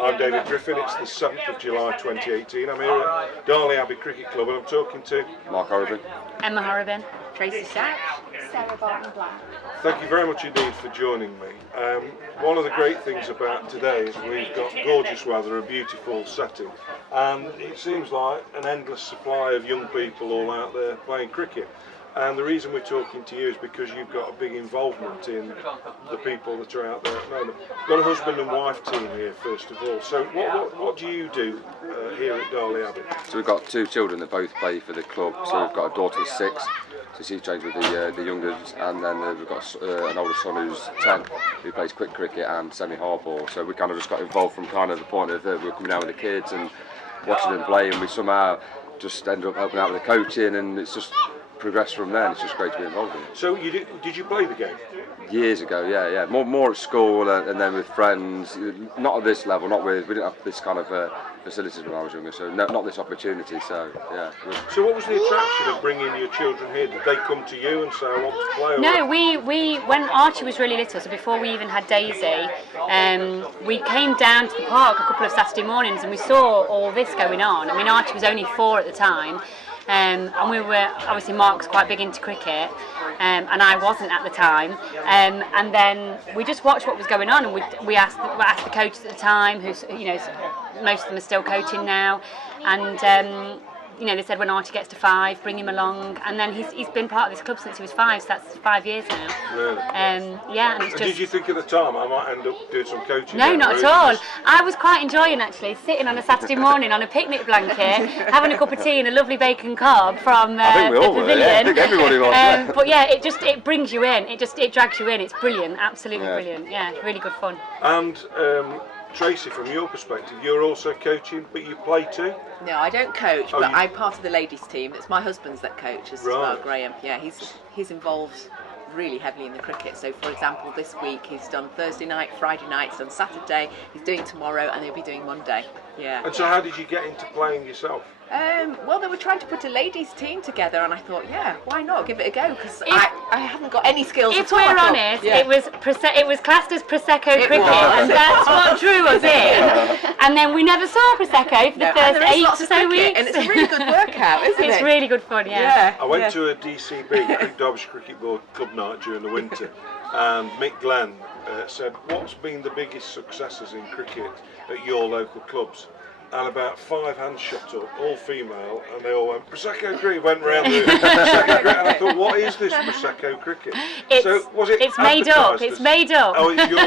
I'm David Griffin. It's the 7th of July 2018. I'm here at Darley Abbey Cricket Club and I'm talking to Mark Horobin, Emma Horobin, Tracey, Souch, Barton-Black. Thank you very much indeed for joining me. One of the great things about today is we've got gorgeous weather, a beautiful setting, and it seems like an endless supply of young people all out there playing cricket. And the reason we're talking to you is because you've got a big involvement in the people that are out there at the moment. You've got a husband and wife team here, first of all. So what do you do here at Darley Abbey? So we've got two children that both play for the club. So we've got a daughter who's 6, so she trains with the youngers, and then we've got an older son who's 10, who plays quick cricket and semi-hardball. So we kind of just got involved from kind of the point of we're coming down with the kids and watching them play, and we somehow just end up helping out with the coaching, and it's just progress from there, and it's just great to be involved in it. So did you play the game? Years ago, yeah. More at school and then with friends. Not at this level, we didn't have this kind of facilities when I was younger, so not this opportunity. So yeah. So what was the attraction of bringing your children here? Did they come to you and say I want to play? No, we when Archie was really little, so before we even had Daisy, we came down to the park a couple of Saturday mornings and we saw all this going on. I mean, Archie was only 4 at the time. And we were, obviously Mark's quite big into cricket, and I wasn't at the time, and then we just watched what was going on, and we asked the coaches at the time, who's, most of them are still coaching now, and they said when Archie gets to 5, bring him along, and then he's been part of this club since he was 5, so that's 5 years now. Really? Yeah, and it's just. Did you think at the time I might end up doing some coaching? No, not at all. I was quite enjoying actually sitting on a Saturday morning on a picnic blanket, having a cup of tea and a lovely bacon cob from the pavilion. Yeah, I think everybody was. But yeah, it brings you in. It drags you in. It's brilliant, absolutely brilliant. Yeah, really good fun. And Tracey, from your perspective, you're also coaching, but you play too? No, I don't coach, but I'm part of the ladies' team. It's my husband's that coaches as well, Graham. Yeah, he's involved really heavily in the cricket. So, for example, this week he's done Thursday night, Friday night, he's done Saturday, he's doing tomorrow, and he'll be doing Monday. Yeah. And so, how did you get into playing yourself? Well, they were trying to put a ladies' team together, and I thought, yeah, why not give it a go? Because I haven't got any skills at all. If we're honest, it was classed as Prosecco cricket, and that's what drew us in. And then we never saw Prosecco for the first 8 or so weeks. And it's a really good workout, isn't it? It's really good fun, yeah. I went to a DCB, Derbyshire Cricket Board club night during the winter, and Mick Glenn said, "What's been the biggest successes in cricket at your local clubs?" And about 5 hands shot up, all female, and they all went, Prosecco cricket, went round the Prosecco cricket, and I thought, what is this Prosecco cricket? It's made up, it's made up. Oh, it's your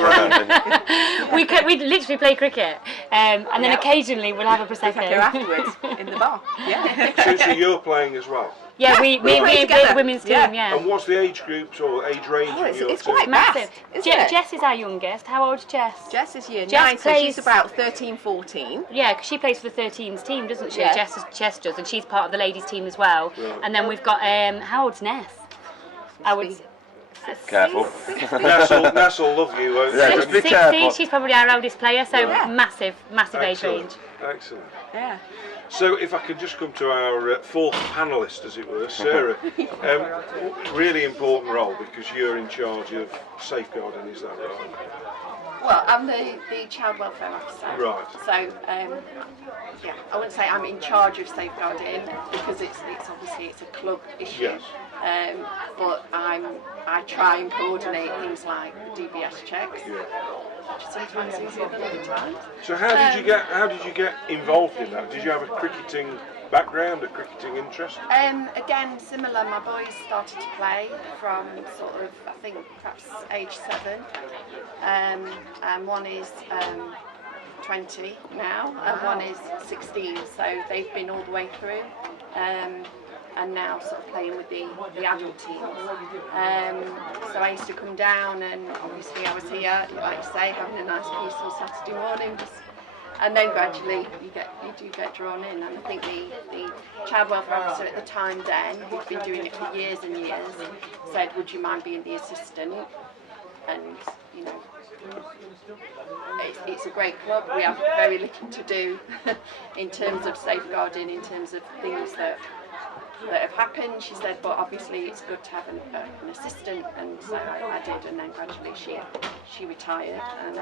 own. We literally play cricket, and then occasionally we'll have a Prosecco. Afterwards, in the bar, yeah. So you're playing as well? Yeah, we're the women's team, yeah. And what's the age groups or age range? It's quite massive. Jess is our youngest. How old is Jess? Jess is year 9, so she's about 13, 14. Yeah, because she plays for the 13s team, doesn't she? Yeah. Jess does, and she's part of the ladies' team as well. Yeah. And then we've got, how old's Ness? Careful. Ness will love you, won't yeah, just be careful. She's probably our eldest player, so massive age range. Excellent. Yeah. So if I could just come to our 4th panellist, as it were, Sarah, really important role because you're in charge of safeguarding, is that right? Well, I'm the child welfare officer. Right. So, I wouldn't say I'm in charge of safeguarding because it's obviously a club issue. Yes. But I try and coordinate things like the DBS checks. Yeah. Which is sometimes easier than other times. So how did you get involved in that? Did you have a cricketing background, a cricketing interest? Again, similar. My boys started to play from sort of, I think, perhaps age 7, and one is 20 now, and one is 16. So they've been all the way through. And now sort of playing with the adult teams. So I used to come down, and obviously I was here, like you say, having a nice peaceful Saturday morning. And then gradually you do get drawn in. And I think the child welfare officer at the time then, who'd been doing it for years and years, said, "Would you mind being the assistant?" And it's a great club. We have very little to do in terms of safeguarding, in terms of things that have happened. She said, but obviously it's good to have an assistant, and so I did, and then gradually she she retired, and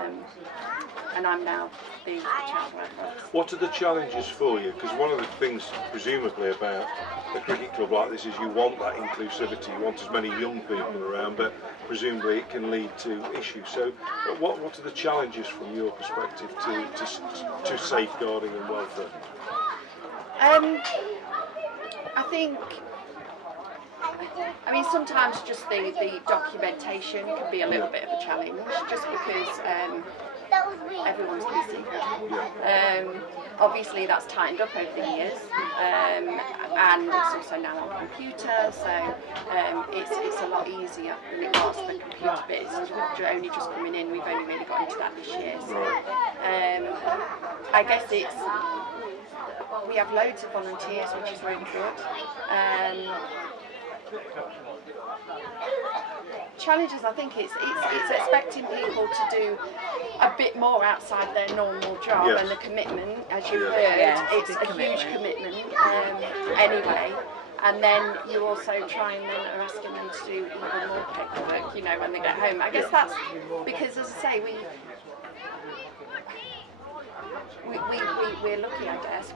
I'm now the chairman. What are the challenges for you? Because one of the things, presumably, about a cricket club like this is you want that inclusivity, you want as many young people around, but presumably it can lead to issues. So what are the challenges from your perspective to safeguarding and welfare? I mean, sometimes just the documentation can be a little bit of a challenge, just because everyone's busy. Obviously, that's tightened up over the years, and it's also now on computer, so it's a lot easier than it was. The computer bit is only just coming in. We've only really got into that this year. So, I guess we have loads of volunteers, which is really good. Challenges, I think it's expecting people to do a bit more outside their normal job, and the commitment, as you've heard, it's a huge commitment anyway. And then you also try and then are asking them to do even more paperwork, you know, when they get home. I guess that's because, as I say, we're lucky, I guess.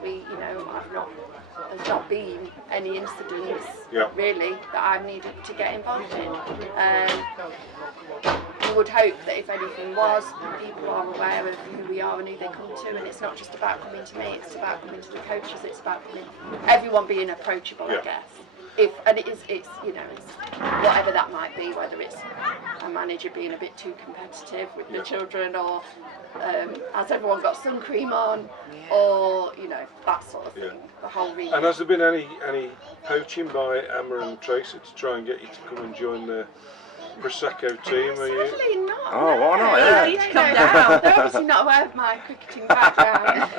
There's not been any incidents really that I've needed to get involved in. We would hope that if anything was, people are aware of who we are and who they come to, and it's not just about coming to me, it's about coming to the coaches, it's about everyone being approachable, I guess. It's whatever that might be, whether it's a manager being a bit too competitive with the children, or has everyone got sun cream on, or that sort of thing. The whole region. And has there been any poaching by Emma and Tracey to try and get you to come and join the Prosecco team? Sadly not. Oh, why not? They need to come down. They're obviously not aware of my cricketing background.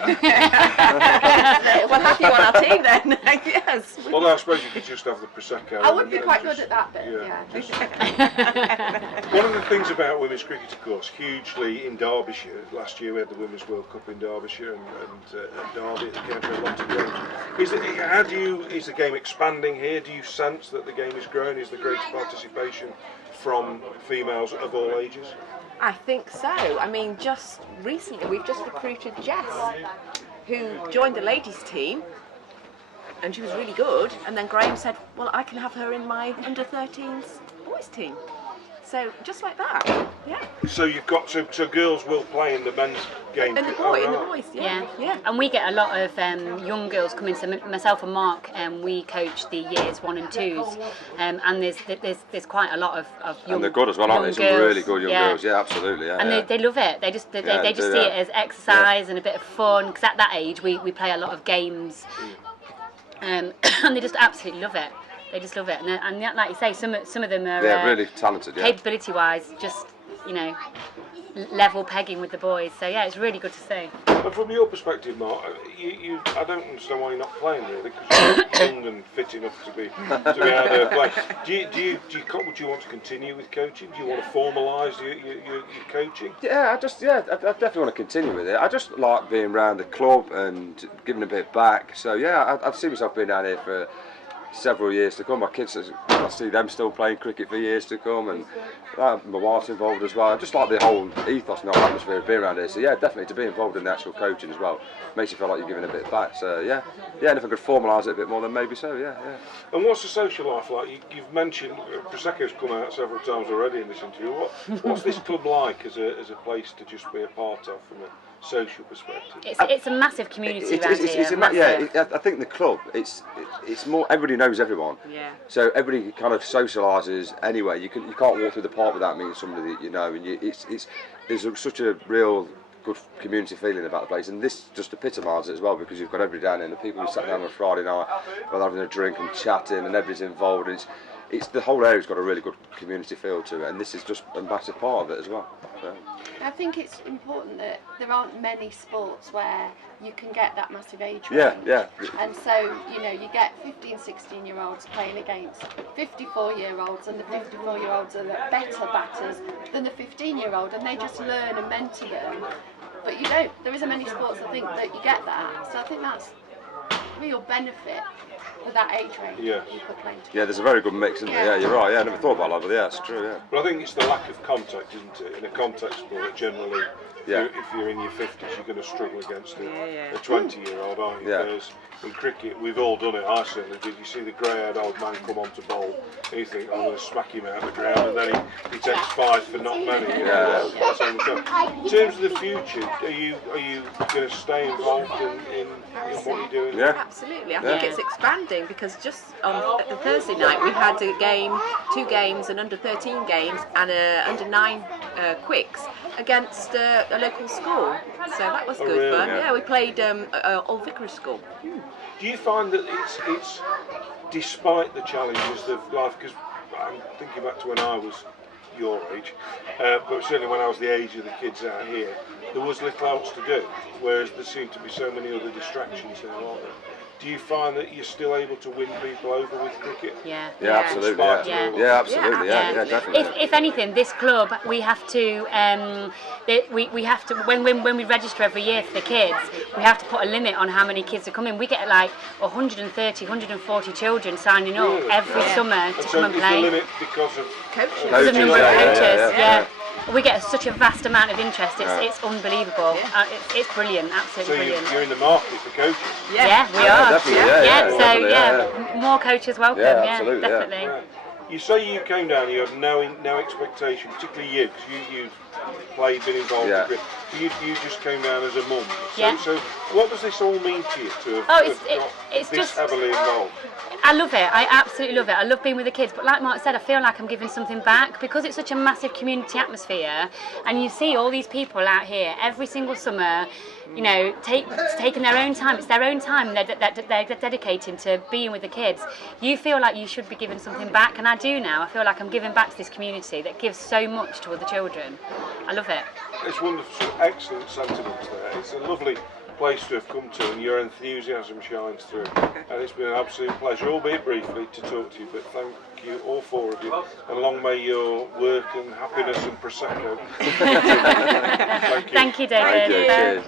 We'll have you on our team then. Yes. Well, I suppose you could just have the Prosecco. I would be quite good at that bit. One of the things about women's cricket, of course, hugely in Derbyshire. Last year we had the Women's World Cup in Derbyshire, and at Derby it came to a lot of games. Is the game expanding here? Do you sense that the game is growing? Is there greater participation from females of all ages? I think so. I mean, just recently we've just recruited Jess, who joined the ladies' team, and she was really good. And then Graham said, well, I can have her in my under-13s boys' team. So just like that, So you've got so girls will play in the men's game. In the boys, yeah. And we get a lot of young girls coming. So myself and Mark, we coach the years 1 and 2s, and there's quite a lot of young. And they're good as well, aren't they? Some really good young girls. Yeah, absolutely. Yeah. And they love it. They just see it as exercise and a bit of fun. Because at that age, we play a lot of games, and they just absolutely love it. They just love it, and like you say, some of them are really talented. Capability-wise, just level pegging with the boys. So it's really good to see. But from your perspective, Mark, I don't understand why you're not playing really, because you're young and fit enough to be out there playing. Would you want to continue with coaching? Do you want to formalise your coaching? Yeah, I definitely want to continue with it. I just like being around the club and giving a bit back. So I'd see myself being down here for several years to come. My kids, I see them still playing cricket for years to come, and my wife's involved as well. I just like the whole ethos and the whole atmosphere of being around here. So definitely to be involved in the actual coaching as well makes you feel like you're giving a bit back. So and if I could formalise it a bit more, then maybe so. And what's the social life like? You've mentioned Prosecco's come out several times already in this interview. What's this club like as a place to just be a part of from a social perspective? It's a massive community around here. I think the club, it's more, everybody knows everyone. Yeah. So everybody kind of socialises anyway. You can't walk through the park without meeting somebody that you know, and there's such a real good community feeling about the place, and this just epitomises it as well, because you've got everybody down there, and the people who sat down on a Friday night while having a drink and chatting, and everybody's involved. And it's the whole area's got a really good community feel to it, and this is just a massive part of it as well. So. I think it's important that there aren't many sports where you can get that massive age range. Yeah. And so, you get 15, 16-year-olds playing against 54-year-olds, and the 54-year-olds are better batters than the 15-year-old, and they just learn and mentor them. But there isn't many sports, I think, that you get that. So I think that's real benefit for that age range. Yeah. People playing together. Yeah, there's a very good mix, isn't there? Yeah, you're right. Yeah, I never thought about that, but yeah, it's true. Yeah. But I think it's the lack of contact, isn't it? In a contact sport, generally, Yeah. if you're in your 50s, you're going to struggle against Yeah. a 20-year-old, aren't you? Yeah. Whereas in cricket, we've all done it. I certainly did. You see the grey-haired old man come on to bowl, and you think, I'm going to smack him out of the ground, and then he takes 5 for not many. You know, in terms of the future, are you going to stay involved in what you're doing? Yeah. Absolutely, I think it's expanding because just on the Thursday night we had a game, 2 games, an under 13 games and a under 9 quicks against a local school. So that was good really? fun. Yeah. Yeah, we played Old Vicarage School. Do you find that it's despite the challenges of life, because I'm thinking back to when I was your age, but certainly when I was the age of the kids out here, there was little else to do, whereas there seem to be so many other distractions now, aren't there? Do you find that you're still able to win people over with cricket? Yeah. Yeah, absolutely. Yeah, Yeah. yeah, absolutely. Yeah, definitely. If anything, this club we have to we have to when we register every year for the kids, we have to put a limit on how many kids are coming. We get like 130, 140 children signing up every summer to come and Is play. the limit because of Coaches. Because of number of coaches, yeah. We get such a vast amount of interest. It's unbelievable. It's brilliant, so absolutely brilliant. you're in the market for coaches? Yeah, we Yeah, are. definitely, So definitely, more coaches welcome. Yeah, Yeah, absolutely, yeah. definitely. Yeah. You say you came down, you had no expectation, particularly you, because you've played, been involved Yeah. in cricket. You just came down as a mum. Yeah. So what does this all mean to you to have, Oh, have got it's this just heavily involved? I love it. I absolutely love it. I love being with the kids. But like Mark said, I feel like I'm giving something back because it's such a massive community atmosphere. And you see all these people out here every single summer, you know, taking their own time. It's their own time they're dedicating to being with the kids. You feel like you should be giving something back. And I do now. I feel like I'm giving back to this community that gives so much to other children. I love it. It's wonderful, excellent sentiments there. It's a lovely place to have come to, and your enthusiasm shines through. And it's been an absolute pleasure, albeit briefly, to talk to you. But thank you, all 4 of you, and long may your work and happiness and prosecco. Thank you. Thank you, David. Thank you. Cheers.